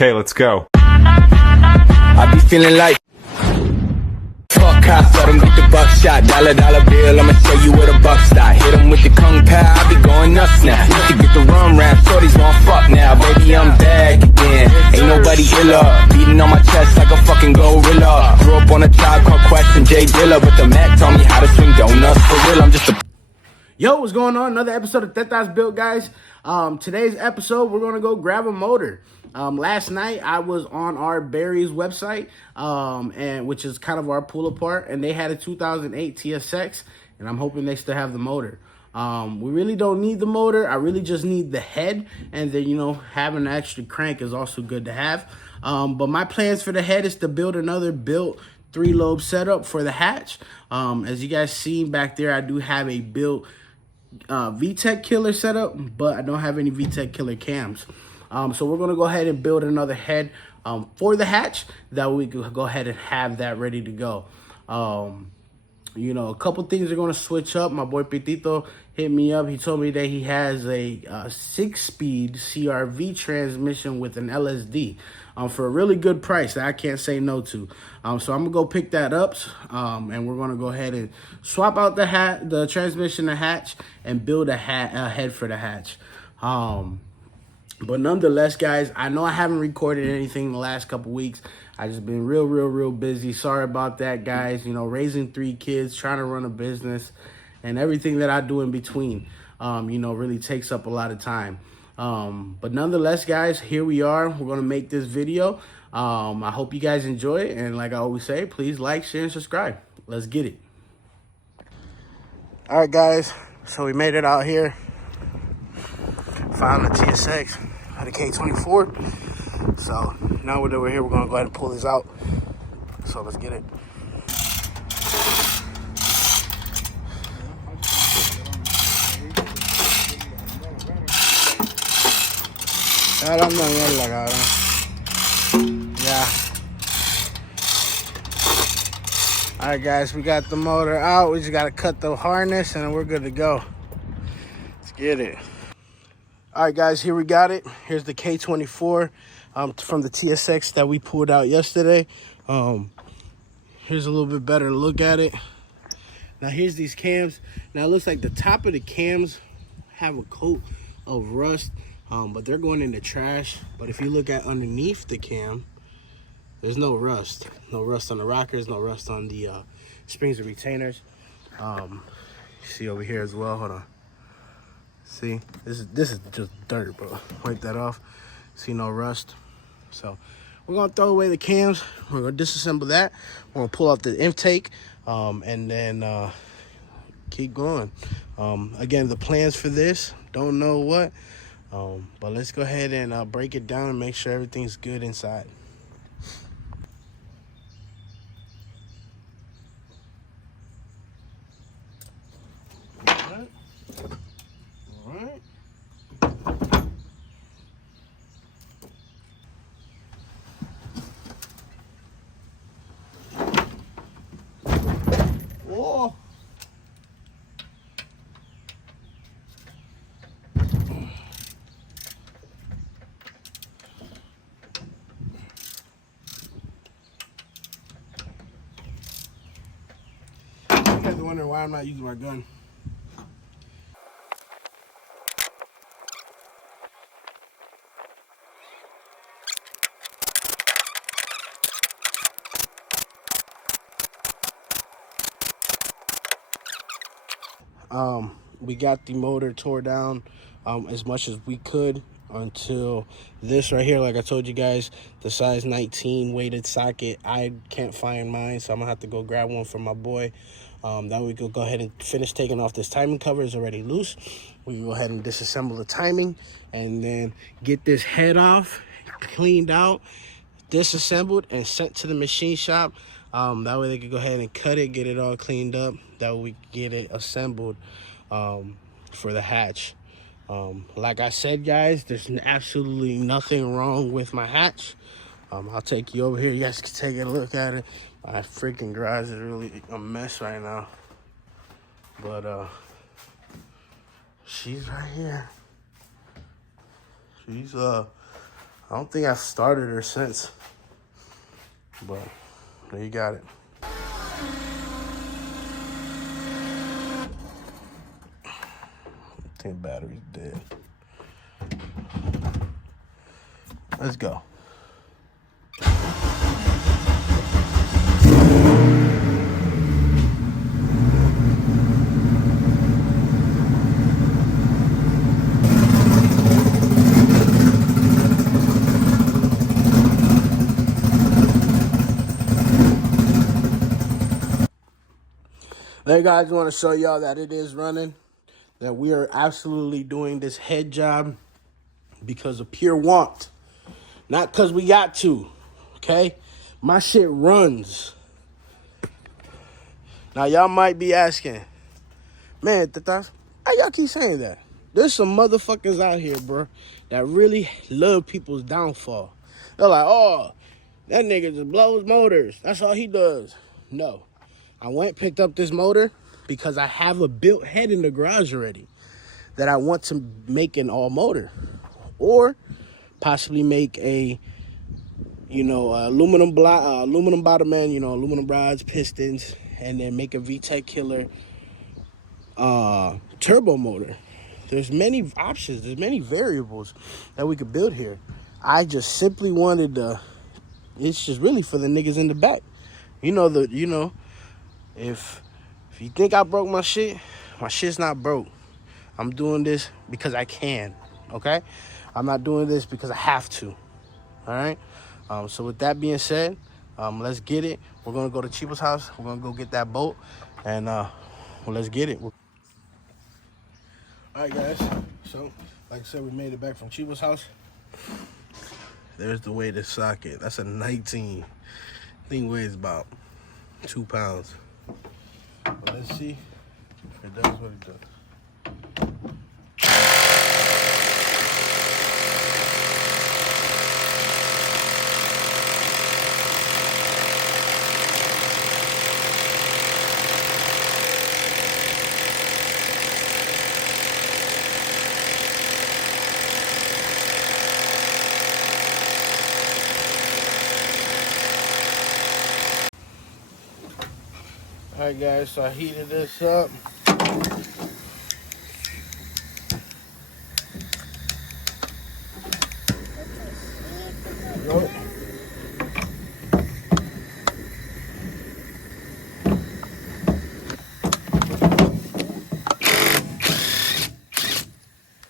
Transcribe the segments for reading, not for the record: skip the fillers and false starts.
Okay, let's go. I be feeling like fuck cops, let them get the buckshot. $1 bill, I'ma show you where the buck stop. Hit them with the kung pao, I be going nuts now. To get the rum rap, shorties won't fuck now. Baby, I'm back again, ain't nobody iller. Beating on my chest like a fucking gorilla. Grew up on a Tribe Called Quest and Jay Dilla, but the Mac taught me how to swing donuts. For real, I'm just a... Yo, what's going on? Another episode of Tetas Built, guys. Today's episode, we're going to go grab a motor. Last night, I was on our Barry's website, and which is kind of our pull apart, and they had a 2008 TSX, and I'm hoping they still have the motor. We really don't need the motor. I really just need the head, and then, you know, having an extra crank is also good to have. But my plans for the head is to build another built 3-lobe setup for the hatch. As you guys see back there, I do have a built VTEC killer setup, but I don't have any VTEC killer cams. So we're going to go ahead and build another head for the hatch that we can go ahead and have that ready to go. You know, a couple things are going to switch up. My boy Petito hit me up. He told me that he has a 6-speed CRV transmission with an LSD for a really good price that I can't say no to. So I'm going to go pick that up, and we're going to go ahead and swap out the transmission and hatch and build a head for the hatch. But nonetheless, guys, I know I haven't recorded anything in the last couple weeks. I just been real busy. Sorry about that, guys. You know, raising 3 kids, trying to run a business, and everything that I do in between, you know, really takes up a lot of time. But nonetheless, guys, here we are. We're going to make this video. I hope you guys enjoy it. And like I always say, please like, share, and subscribe. Let's get it. All right, guys. So we made it out here. Found the TSX at the K24. So now that we're here, we're going to go ahead and pull this out. So let's get it. Yeah. All right, guys, we got the motor out. We just got to cut the harness and we're good to go. Let's get it. All right, guys, here we got it. Here's the K24 from the TSX that we pulled out yesterday. Here's a little bit better look at it. Now, here's these cams. Now, it looks like the top of the cams have a coat of rust, but they're going in the trash. But if you look at underneath the cam, there's no rust. No rust on the rockers, no rust on the springs and retainers. See over here as well, hold on. See, this is just dirt, bro. Wipe that off. See, no rust. So we're gonna throw away the cams. We're gonna disassemble that. We're gonna pull out the intake, and then keep going. Again, the plans for this, don't know what, but let's go ahead and break it down and make sure everything's good inside. Whoa. You guys are wondering why I'm not using my gun. We got the motor tore down as much as we could until this right here. Like I told you guys, the size 19 weighted socket. I can't find mine, so I'm gonna have to go grab one from my boy. That we could go ahead and finish taking off this timing cover. Is already loose. We can go ahead and disassemble the timing and then get this head off, cleaned out, disassembled, and sent to the machine shop. That way they could go ahead and cut it, get it all cleaned up. That way we can get it assembled for the hatch. Like I said, guys, there's absolutely nothing wrong with my hatch. I'll take you over here. You guys can take a look at it. My freaking garage is really a mess right now. But she's right here. She's I don't think I've started her since. But there you got it. I think battery's dead. Let's go. Hey guys, I want to show y'all that it is running, that we are absolutely doing this head job because of pure want, not because we got to, okay? My shit runs. Now y'all might be asking, man, Tatas, why y'all keep saying that? There's some motherfuckers out here, bro, that really love people's downfall. They're like, oh, that nigga just blows motors. That's all he does. No. I went picked up this motor because I have a built head in the garage already that I want to make an all motor, or possibly make a, aluminum bottom end, aluminum rods, pistons, and then make a VTEC killer turbo motor. There's many options. There's many variables that we could build here. I just simply wanted to. It's just really for the niggas in the back. If you think I broke my shit's not broke. I'm doing this because I can, okay? I'm not doing this because I have to, all right? So with that being said, let's get it. We're going to go to Chibo's house. We're going to go get that bolt, and let's get it. All right, guys. So, like I said, we made it back from Chibo's house. There's the weighted socket. That's a 19. Thing weighs about 2 pounds. But let's see if it does what it does. Alright guys, so I heated this up. Go.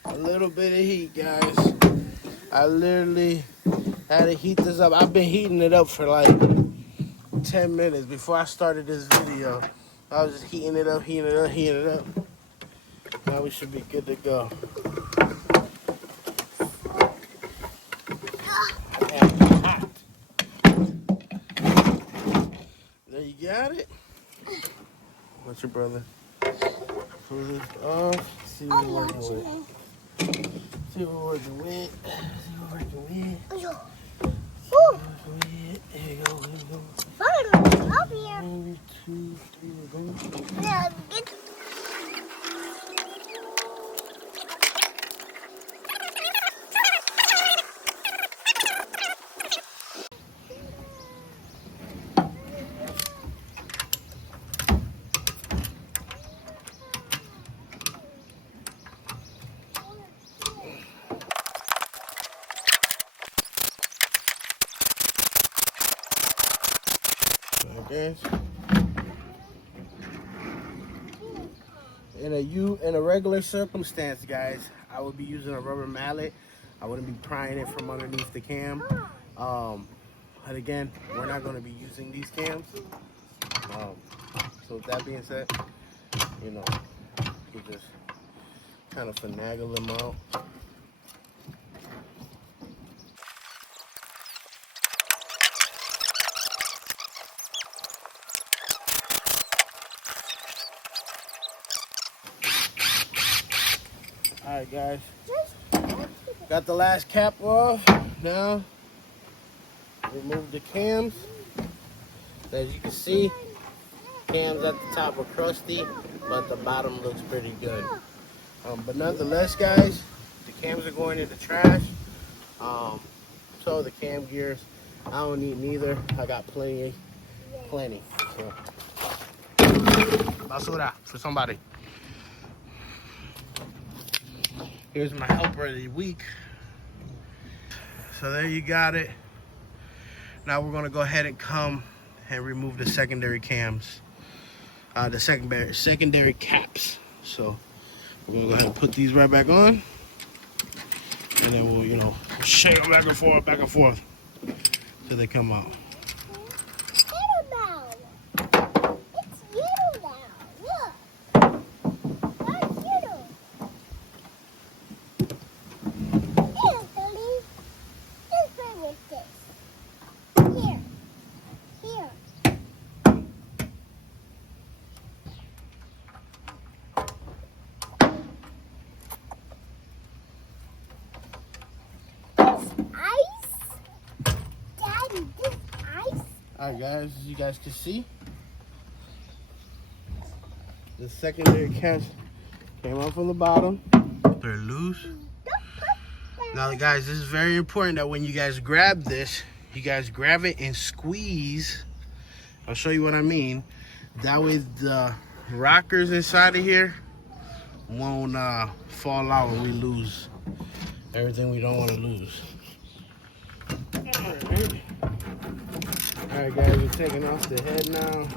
A little bit of heat, guys. I literally had to heat this up. I've been heating it up for like 10 minutes before I started this video. I was just heating it up. Now we should be good to go. There you got it. What's your brother? Pull this off. See what we're working with. See what we're working with. There you go. Up here. 1, 2, 3, we're going. Yeah, get. Okay. In a regular circumstance, guys, I would be using a rubber mallet. I wouldn't be prying it from underneath the cam. But again, we're not going to be using these cams. So with that being said, you just kind of finagle them out. Alright guys, got the last cap off. Now, remove the cams. As you can see, cams at the top are crusty, but the bottom looks pretty good. But nonetheless guys, the cams are going in the trash. So the cam gears, I don't need neither. I got plenty. So basura for somebody. Here's my helper of the week. So there you got it. Now we're gonna go ahead and come and remove the secondary cams, the secondary caps. So we're gonna go ahead and put these right back on, and then we'll, shake them back and forth till they come out. Yellow now. It's yellow now. Look. That's yellow. Here, Billy. Just play with this. Here. Here. Ice? Daddy, this ice? All right, guys, as you guys can see, the secondary caps came out from the bottom. They're loose. Now, guys, this is very important that when you guys grab this, you guys grab it and squeeze. I'll show you what I mean. That way the rockers inside of here won't fall out when we lose everything we don't want to lose. All right, guys, we're taking off the head now.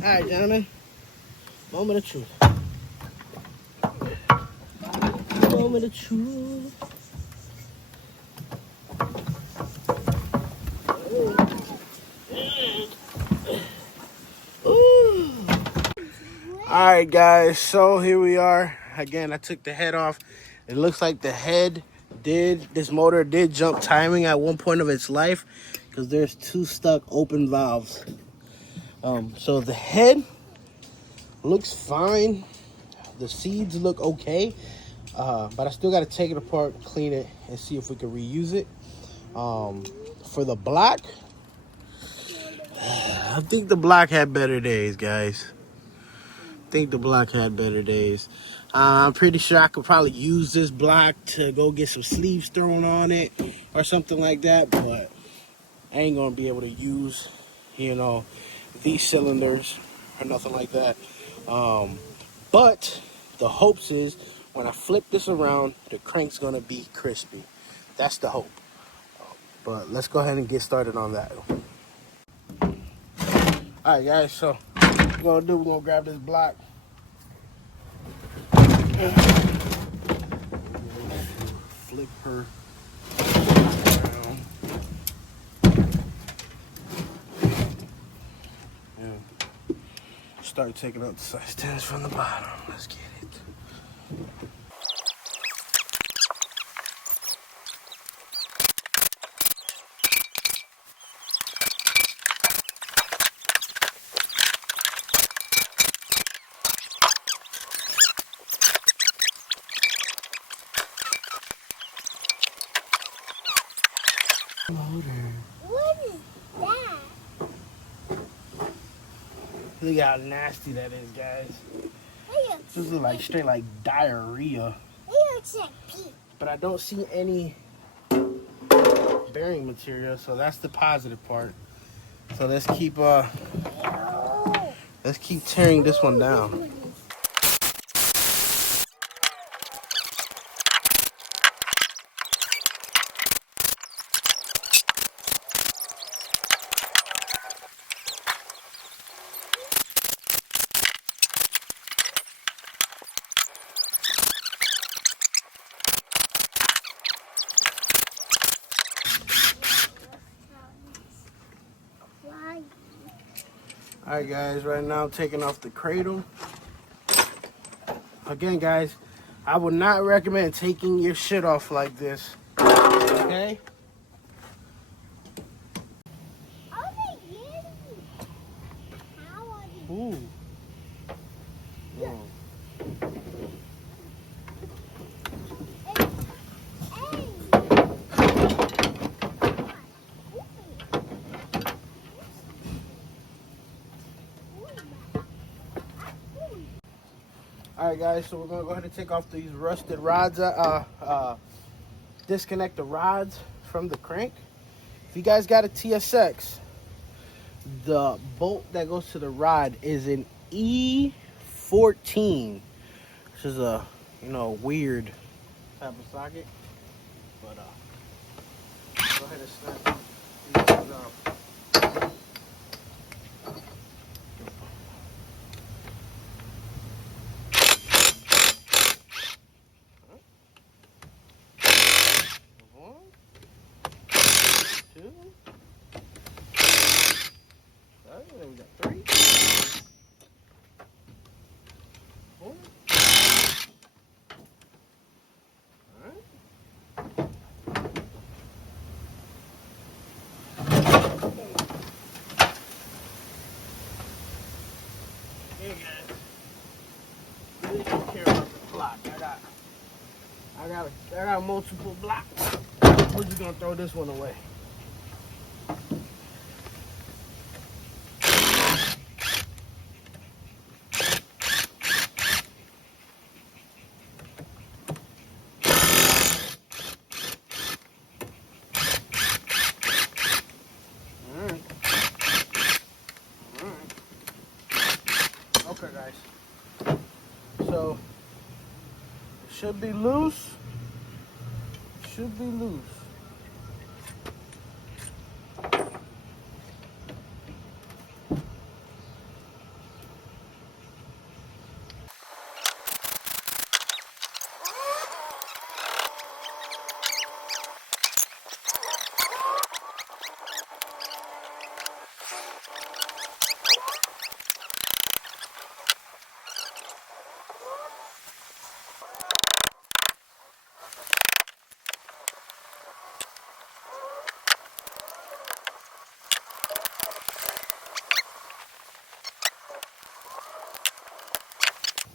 All right, gentlemen, moment of truth. Moment of truth. All right, guys, so here we are. Again, I took the head off. It looks like this motor did jump timing at one point of its life because there's two stuck open valves. So the head looks fine. The seeds look okay, but I still got to take it apart, clean it, and see if we can reuse it. For the block, I think the block had better days, guys. I'm pretty sure I could probably use this block to go get some sleeves thrown on it or something like that, but I ain't gonna be able to use, these cylinders or nothing like that. But the hopes is when I flip this around, the crank's gonna be crispy. That's the hope. But let's go ahead and get started on that. All right, guys, so what we're gonna grab this block. Flip her around. And start taking out the side stands from the bottom. Let's get it. What is that? Look how nasty that is, guys. This is like straight like diarrhea. It looks like pee. But I don't see any bearing material, so that's the positive part. So let's keep tearing this one down. All right, guys, right now I'm taking off the cradle. Again, guys, I would not recommend taking your shit off like this, okay? Are they yellow? How are they? Ooh. Oh. All right, guys, so we're gonna go ahead and take off these rusted rods, disconnect the rods from the crank. If you guys got a TSX, the bolt that goes to the rod is an E14, which is a, you know, weird type of socket. But go ahead and snap these guys off. Then we got 3, 4. Alright. Hey guys. Really don't care about the block. I got multiple blocks. We're just gonna throw this one away. Okay, guys. So it should be loose. Should be loose.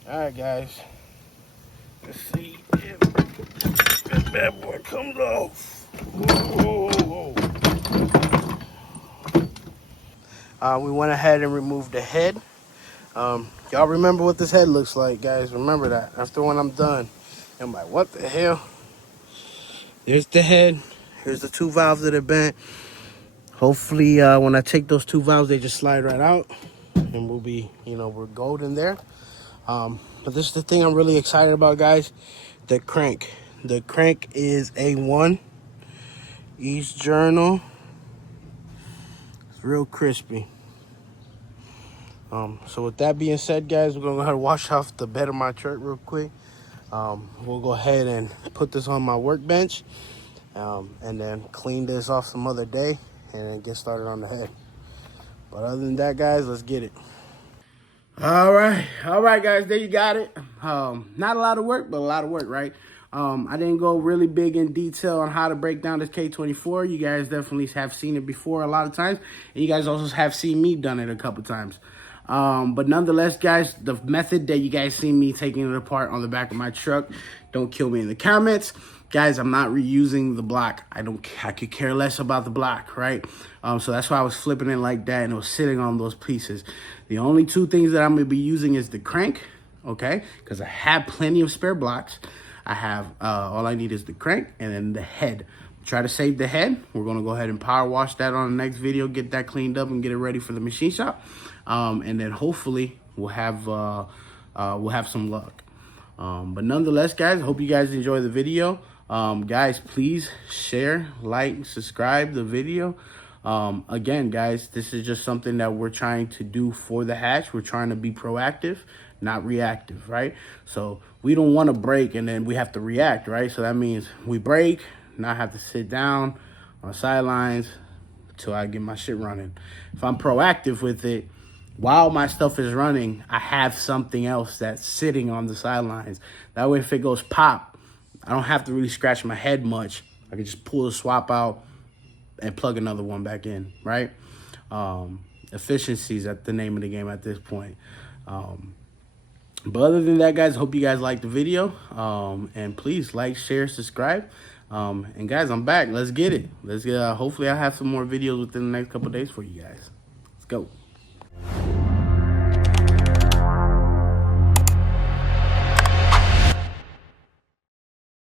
All right, guys. Let's see if that bad boy comes off. Whoa. We went ahead and removed the head. Y'all remember what this head looks like, guys? Remember that. After when I'm done, I'm like, what the hell? There's the head. Here's the 2 valves that are bent. Hopefully, when I take those 2 valves, they just slide right out, and we'll be, you know, we're golden there. But this is the thing I'm really excited about, guys. The crank. The crank is A1. East Journal. It's real crispy. So with that being said, guys, we're gonna go ahead and wash off the bed of my truck real quick. We'll go ahead and put this on my workbench, and then clean this off some other day, and then get started on the head. But other than that, guys, let's get it. All right, guys, there you got it. Not a lot of work, but a lot of work, right? I didn't go really big in detail on how to break down this K24. You guys definitely have seen it before a lot of times, and you guys also have seen me done it a couple times. But nonetheless, guys, the method that you guys see me taking it apart on the back of my truck, don't kill me in the comments. Guys, I'm not reusing the block. I could care less about the block, right? So that's why I was flipping it like that, and it was sitting on those pieces. The only 2 things that I'm gonna be using is the crank, okay? Because I have plenty of spare blocks. I have, all I need is the crank and then the head. Try to save the head. We're gonna go ahead and power wash that on the next video, get that cleaned up and get it ready for the machine shop. And then hopefully we'll have some luck. But nonetheless, guys, hope you guys enjoy the video. Guys, please share, like, subscribe the video. Again, guys, this is just something that we're trying to do for the hatch. We're trying to be proactive, not reactive, right? So we don't want to break and then we have to react, right? So that means we break, not have to sit down on the sidelines until I get my shit running. If I'm proactive with it, while my stuff is running, I have something else that's sitting on the sidelines. That way, if it goes pop, I don't have to really scratch my head much. I can just pull the swap out and plug another one back in, right? Efficiency is at the name of the game at this point. But other than that, guys, hope you guys liked the video. And please like, share, subscribe. And guys, I'm back. Let's get it. Hopefully I'll have some more videos within the next couple of days for you guys. Let's go.